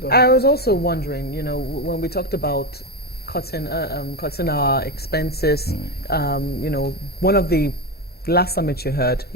I was also wondering, when we talked about cutting our expenses, one of the last summit you heard,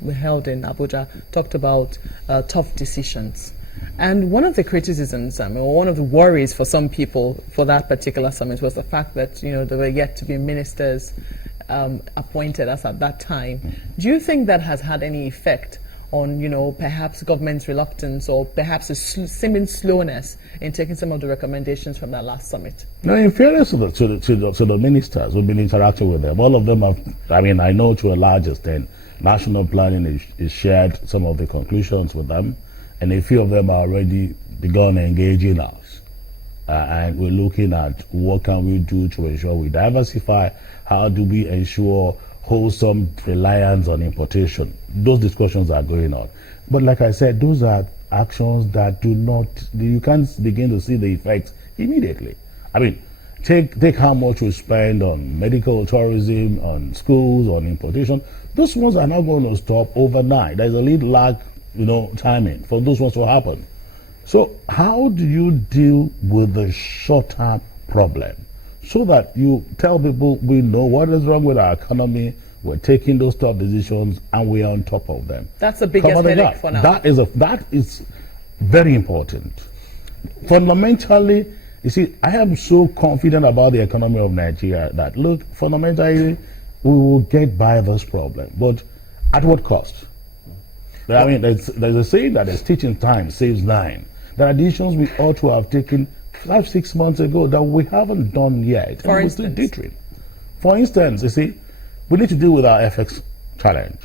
we held in Abuja, talked about tough decisions. And one of the criticisms, or one of the worries for some people for that particular summit was the fact that, there were yet to be ministers appointed as at that time. Do you think that has had any effect on, perhaps government's reluctance or perhaps a seeming slowness in taking some of the recommendations from that last summit? No, in fairness to the ministers who've been interacting with them, all of them have, I know to a large extent, national planning is shared some of the conclusions with them, and a few of them are already begun engaging us. And we're looking at what can we do to ensure we diversify, how do we ensure wholesome reliance on importation. Those discussions are going on. But like I said, those are actions that you can't begin to see the effects immediately. Take how much we spend on medical tourism, on schools, on importation. Those ones are not going to stop overnight. There's a little lag, timing for those ones to happen. So how do you deal with the short-term problem? So that you tell people we know what is wrong with our economy, we're taking those tough decisions, and we are on top of them. That's the biggest headache for now. That is very important. Fundamentally, you see, I am so confident about the economy of Nigeria that, look, fundamentally, we will get by this problem. But at what cost? There's a saying that is teaching time saves 9. There are decisions we ought to have taken 5-6 months ago that we haven't done yet. For instance, you see, we need to deal with our FX challenge.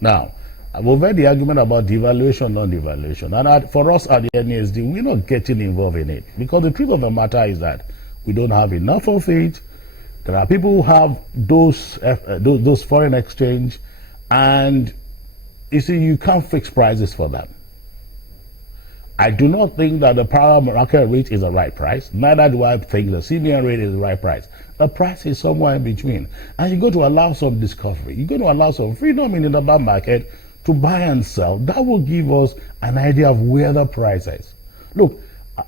Now, we've heard the argument about devaluation, non-devaluation. And for us at the NESG, we're not getting involved in it. Because the truth of the matter is that we don't have enough of it. There are people who have those foreign exchange. And you see, you can't fix prices for that. I do not think that the power market rate is the right price. Neither do I think the CBN rate is the right price. The price is somewhere in between. And you're going to allow some discovery. You're going to allow some freedom in the bond market to buy and sell. That will give us an idea of where the price is. Look,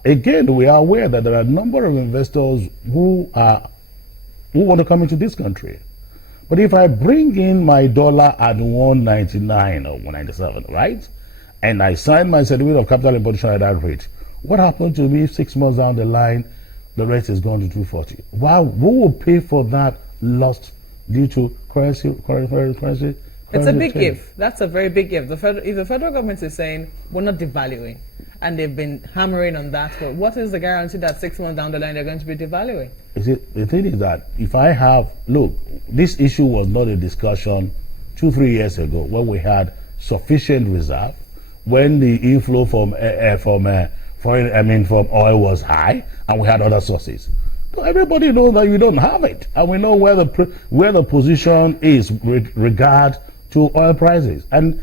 again, we are aware that there are a number of investors who want to come into this country. But if I bring in my dollar at 199 or 197, right? And I sign my certificate of capital importation at that rate, what happened to me if 6 months down the line, the rate is gone to 240? Wow, who will pay for that loss due to currency? It's a big if. That's a very big if. If the federal government is saying we're not devaluing, and they've been hammering on that, well, what is the guarantee that 6 months down the line they're going to be devaluing? The thing is that this issue was not a discussion 2-3 years ago when we had sufficient reserve, when the inflow from oil was high, and we had other sources. So everybody knows that you don't have it, and we know where the position is with regard to oil prices. And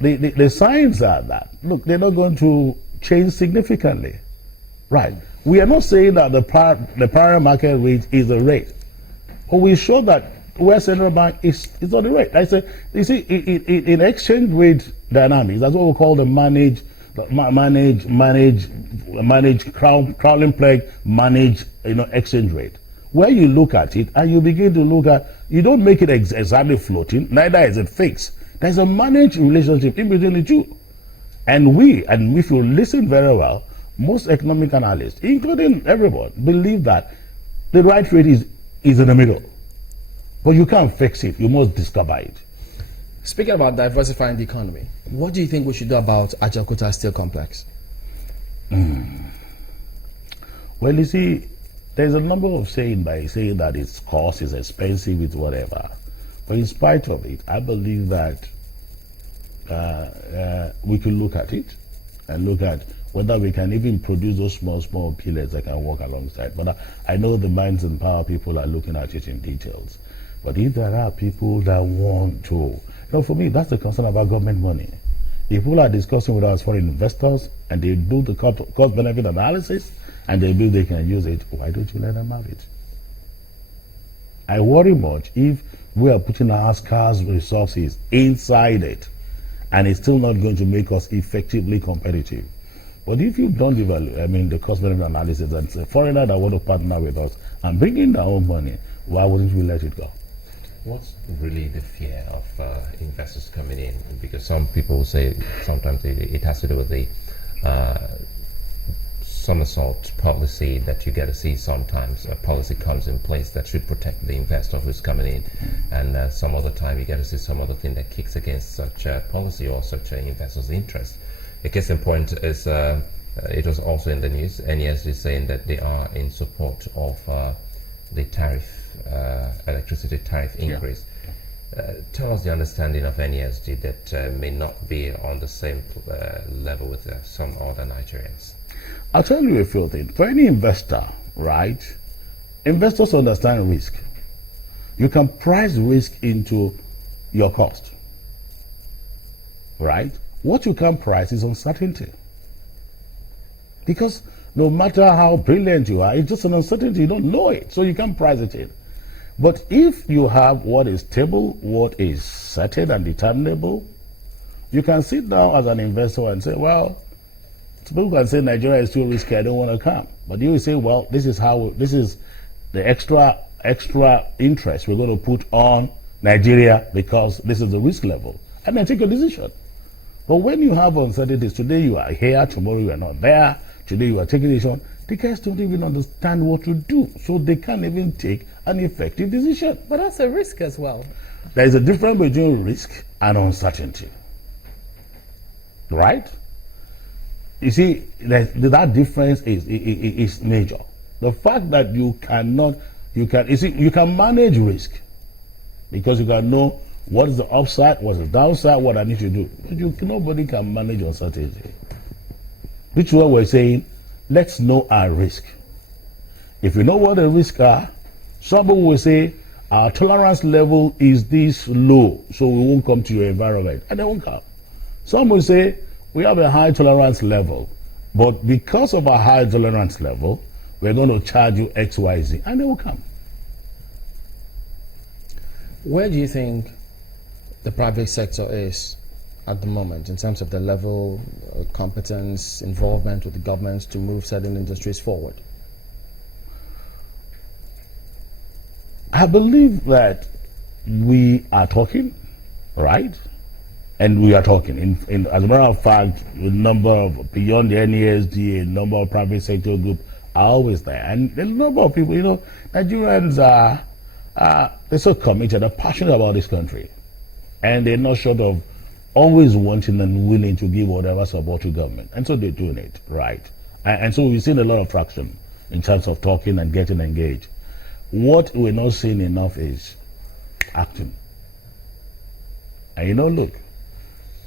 the signs are that, look, they're not going to change significantly, right? We are not saying that the primary market rate is the rate, but we show that where central bank is on the rate. I say, you see, in exchange rate dynamics, that's what we call the crawling peg, manage exchange rate. Where you look at it and you begin to look at, you don't make it exactly floating, neither is it fixed. There's a managed relationship in between the two. And if you listen very well, most economic analysts, including everyone, believe that the right rate is in the middle. But you can't fix it. You must discover it. Speaking about diversifying the economy, what do you think we should do about Ajaokuta Steel Complex? Well, you see, there's a number of saying that its cost is expensive, it's whatever. But in spite of it, I believe that we could look at it and look at whether we can even produce those small pillets that can work alongside. But I know the mines and power people are looking at it in details. But if there are people that want to, for me, that's the concern about government money. If people are discussing with us foreign investors and they do the cost-benefit analysis and they believe they can use it, why don't you let them have it? I worry much if we are putting our scarce resources inside it and it's still not going to make us effectively competitive. But if you don't evaluate, the cost benefit analysis, and say foreigner that want to partner with us and bring in their own money, why wouldn't we let it go? What's really the fear of investors coming in? Because some people say sometimes it has to do with the somersault policy that you get to see sometimes. A policy comes in place that should protect the investor who's coming in, and some other time you get to see some other thing that kicks against such a policy or such an investor's interest. A case in point is, it was also in the news, NESG saying that they are in support of the tariff, electricity tariff increase. Tell us the understanding of NESG that may not be on the same level with some other Nigerians. I'll tell you a few things. For any investor, right, investors understand risk. You can price risk into your cost, right? What you can price is uncertainty. Because no matter how brilliant you are, it's just an uncertainty. You don't know it, so you can't price it in. But if you have what is stable, what is certain and determinable, you can sit down as an investor and say, well, people can say Nigeria is too risky, I don't want to come. But you will say, well, this is the extra interest we're going to put on Nigeria because this is the risk level. And then take a decision. But when you have uncertainties, today you are here, tomorrow you are not there, today you are taking a decision, the guys don't even understand what to do. So they can't even take an effective decision. But that's a risk as well. There is a difference between risk and uncertainty. Right? You see, that difference is major. The fact that you can manage risk because you can know what is the upside, what is the downside, what I need to do. But nobody can manage uncertainty. Which is why we're saying, let's know our risk. If you know what the risks are, somebody will say, our tolerance level is this low, so we won't come to your environment. And they won't come. Some will say, we have a high tolerance level, but because of our high tolerance level, we're going to charge you X, Y, Z, and they will come. Where do you think the private sector is at the moment in terms of the level of competence, involvement with the government to move certain industries forward? I believe that we are talking, right? And we are talking. As a matter of fact, a number of, beyond the NESG, a number of private sector groups are always there. And a number of people, Nigerians they're so committed, they're passionate about this country. And they're not short of always wanting and willing to give whatever support to government. And so they're doing it, right? And so we've seen a lot of traction in terms of talking and getting engaged. What we're not seeing enough is acting. And look,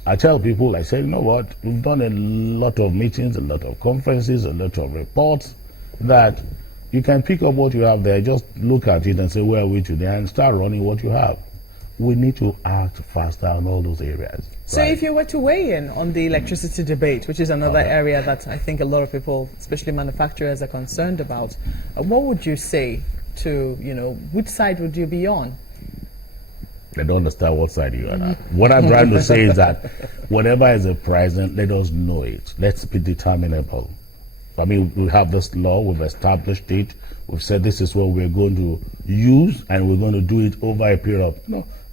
I tell people, I say, you know what, we've done a lot of meetings, a lot of conferences, a lot of reports that you can pick up what you have there, just look at it and say, where are we today, and start running what you have. We need to act faster on all those areas. So if you were to weigh in on the electricity debate, which is another area that I think a lot of people, especially manufacturers, are concerned about, what would you say to, which side would you be on? They don't understand what side you are on. What I'm trying to say is that whatever is the present, let us know it. Let's be determinable. We have this law, we've established it, we've said this is what we're going to use, and we're going to do it over a period of,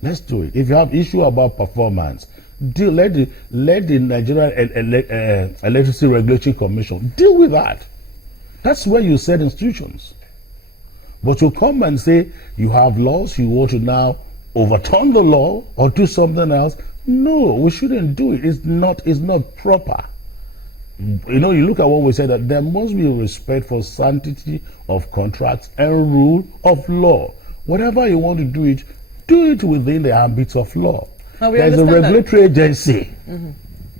let's do it. If you have issue about performance, let the Nigerian Electricity Regulatory Commission deal with that. That's where you set institutions. But to come and say you have laws, you want to now overturn the law or do something else, no, we shouldn't do it. It's not proper. You look at what we said, that there must be respect for sanctity of contracts and rule of law. Whatever you want to do it within the ambit of law. There's a regulatory agency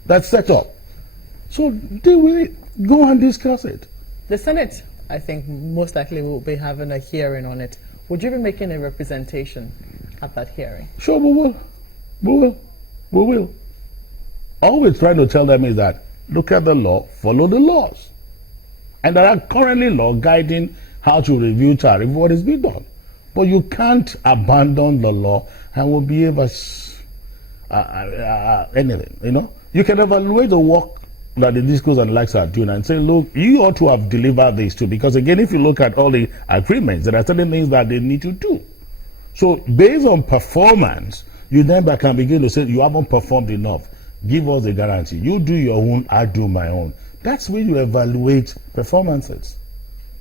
that's set up. So deal with it. Go and discuss it. The Senate, I think, most likely will be having a hearing on it. Would you be making a representation at that hearing? Sure, we will. All we're trying to tell them is that look at the law, follow the laws. And there are currently laws guiding how to review tariff, what is being done. But you can't abandon the law and will behave as anything, You can evaluate the work that the discos and likes are doing and say, look, you ought to have delivered this too. Because again, if you look at all the agreements, there are certain things that they need to do. So based on performance, you then can begin to say, you haven't performed enough. Give us a guarantee. You do your own, I do my own. That's when you evaluate performances.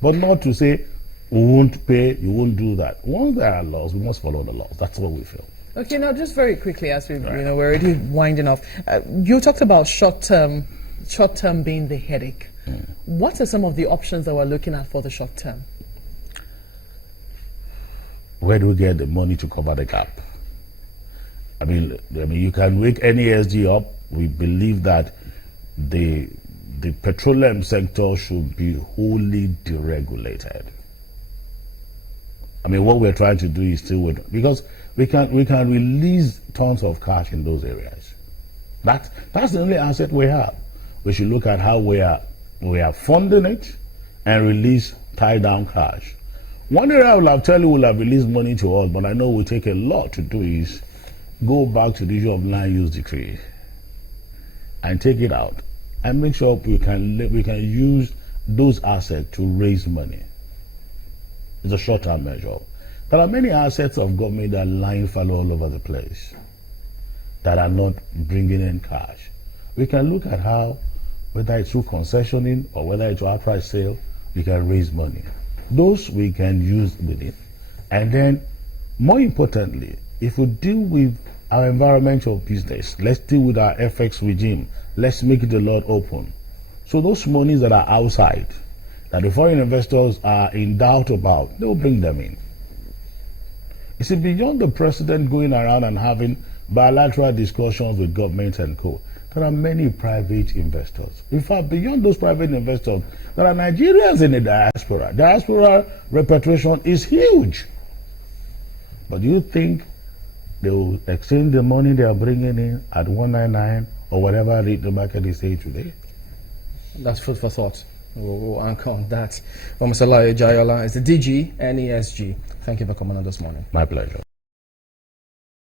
But not to say, we won't pay, you won't do that. Once there are laws, we must follow the laws. That's what we feel. Okay, now just very quickly, as we we're already winding off. You talked about short term being the headache. What are some of the options that we're looking at for the short term? Where do we get the money to cover the gap? I mean, you can wake NESG up. We believe that the petroleum sector should be wholly deregulated. I mean, what we're trying to do is still because we can release tons of cash in those areas. That's the only asset we have. We should look at how we are funding it and release tie down cash. One area I will have tell you will have released money to us, but I know will take a lot to do is go back to the issue of land use decree and take it out and make sure we can use those assets to raise money. It's a short-term measure. There are many assets of government that are lying fallow all over the place that are not bringing in cash. We can look at how, whether it's through concessioning or whether it's outright sale, we can raise money. Those we can use with it. And then, more importantly, if we deal with our environmental business, let's deal with our FX regime. Let's make it a lot open. So those monies that are outside, that the foreign investors are in doubt about, they'll bring them in. You see, beyond the president going around and having bilateral discussions with government and co, there are many private investors. In fact, beyond those private investors, there are Nigerians in the diaspora. Diaspora repatriation is huge. But do you think they will exchange the money they are bringing in at 199 or whatever rate the market is saying today? That's food for thought. We'll anchor on that. Mr. Jayola is the DG, NESG. Thank you for coming on this morning. My pleasure.